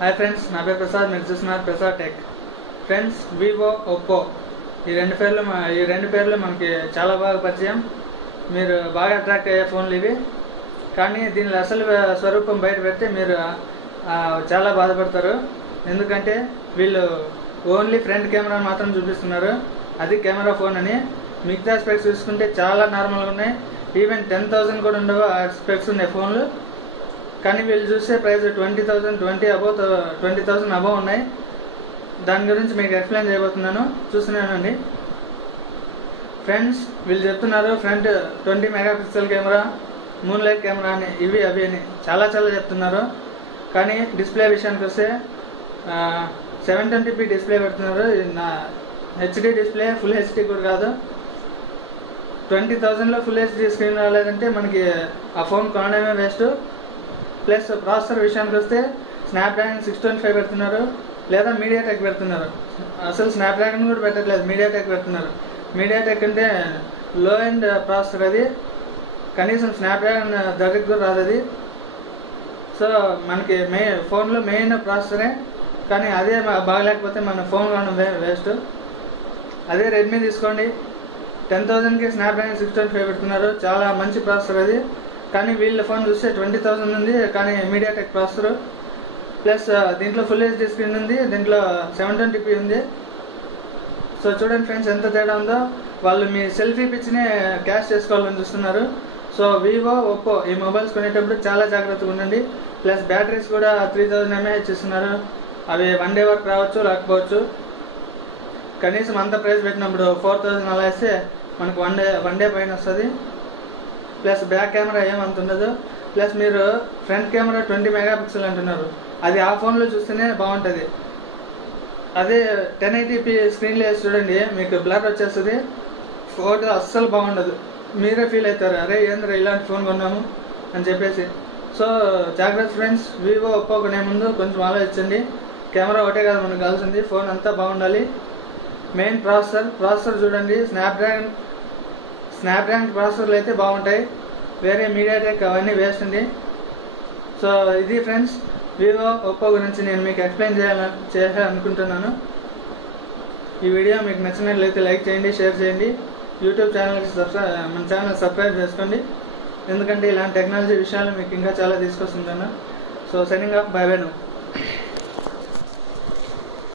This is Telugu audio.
హాయ్ ఫ్రెండ్స్, నా పేరు ప్రసాద్. మీరు చూస్తున్నారు Prasad tech. Friends, Vivo, Oppo ఈ రెండు పేర్లు మనకి చాలా బాగా పరిచయం. మీరు బాగా అట్రాక్ట్ అయ్యే ఫోన్లు ఇవి. కానీ దీనిలో అసలు స్వరూపం బయట పెడితే మీరు చాలా బాధపడతారు. ఎందుకంటే వీళ్ళు ఓన్లీ ఫ్రంట్ కెమెరా మాత్రం చూపిస్తున్నారు. అది కెమెరా ఫోన్ అని. మిగతా స్పెక్స్ చూసుకుంటే చాలా నార్మల్గా ఉన్నాయి. ఈవెన్ 10,000 కూడా ఉండవు ఆ స్పెక్స్ ఉన్నాయి ఫోన్లు. కానీ వీళ్ళు చూసే ప్రైస్ 20,000 అబవ్ ఉన్నాయి. దాని గురించి మీకు ఎక్స్ప్లెయిన్ చేయబోతున్నాను, చూస్తున్నానండి. ఫ్రెండ్స్, వీళ్ళు చెప్తున్నారు front 20 megapixel camera, moon light camera అని, ఇవి అవి అని చాలా చెప్తున్నారు. కానీ డిస్ప్లే విషయానికి వస్తే 720p డిస్ప్లే పెడుతున్నారు. నా హెచ్డి డిస్ప్లే, ఫుల్ హెచ్డి కూడా కాదు. 20,000లో ఫుల్ హెచ్డి స్క్రీన్ రాలేదంటే మనకి ఆ ఫోన్ కొనడమే వేస్ట్. ప్లస్ ప్రాసెసర్ విషయానికి వస్తే స్నాప్డ్రాగన్ 625 పెడుతున్నారు, లేదా మీడియాటెక్ పెడుతున్నారు. అసలు స్నాప్డ్రాగన్ కూడా పెట్టట్లేదు, మీడియాటెక్ పెడుతున్నారు. మీడియాటెక్ అంటే లో ఎండ్ ప్రాసెసర్, అది కనీసం స్నాప్డ్రాగన్ దగ్గరికి కూడా రాదు అది. సో మనకి ఫోన్లో మెయిన్ ప్రాసెసరే, కానీ అదే బాగలేకపోతే మన ఫోన్ కొనడం వేస్ట్. అదే రెడ్మీ తీసుకోండి, 10,000కి స్నాప్డ్రాగన్ 625 పెడుతున్నారు. చాలా మంచి ప్రాసెసర్ అది. కానీ వీళ్ళ ఫోన్ చూస్తే 20,000 ఉంది, కానీ మీడియాటెక్ ప్రాసెసర్. ప్లస్ దీంట్లో ఫుల్ హెచ్డి స్క్రీన్ ఉంది, దీంట్లో 720p ఉంది. సో చూడండి ఫ్రెండ్స్, ఎంత తేడా ఉందో. వాళ్ళు మీ సెల్ఫీ పిచ్చిని క్యాష్ చేసుకోవాలని చూస్తున్నారు. సో వివో, ఒప్పో ఈ మొబైల్స్ కొనేటప్పుడు చాలా జాగ్రత్తగా ఉండండి. ప్లస్ బ్యాటరీస్ కూడా 3000 mAh ఇస్తున్నారు. అవి 1 డే వరకు రావచ్చు, రాకపోవచ్చు. కనీసం అంత ప్రైస్ పెట్టినప్పుడు 4,000 అలా ఇస్తే మనకు వన్ డే పైన వస్తుంది. ప్లస్ బ్యాక్ కెమెరా ఏమంత ఉండదు. ప్లస్ మీరు ఫ్రంట్ కెమెరా 20 మెగాపిక్సెల్ అంటున్నారు, అది ఆ ఫోన్లో చూస్తేనే బాగుంటుంది. అదే 1080p స్క్రీన్లో వేసి చూడండి, మీకు బ్లర్ వచ్చేస్తుంది, ఫోటో అస్సలు బాగుండదు. మీరే ఫీల్ అవుతారు, అరే ఏంద్ర ఇలాంటి ఫోన్ కొన్నాము అని చెప్పేసి. సో జాగ్రత్త ఫ్రెండ్స్, వివో, ఒప్పో కొనే ముందు కొంచెం ఆలోచించండి. కెమెరా ఒకటే కాదు మనకు కావాల్సింది, ఫోన్ అంతా బాగుండాలి. మెయిన్ ప్రాసెసర్ చూడండి, స్నాప్డ్రాగన్ ప్రాసెసర్లు అయితే బాగుంటాయి. వేరే మీడియాటెక్ అవన్నీ వేస్ట్ అండి. సో ఇది ఫ్రెండ్స్, వివో, ఒప్పో గురించి నేను మీకు ఎక్స్ప్లెయిన్ చేయాలనుకుంటున్నాను. ఈ వీడియో మీకు నచ్చినట్లయితే లైక్ చేయండి, షేర్ చేయండి. యూట్యూబ్ ఛానల్కి మన ఛానల్ సబ్స్క్రైబ్ చేసుకోండి, ఎందుకంటే ఇలాంటి టెక్నాలజీ విషయాలు మీకు ఇంకా చాలా తీసుకొస్తుంటాను. So signing off, bye bye now.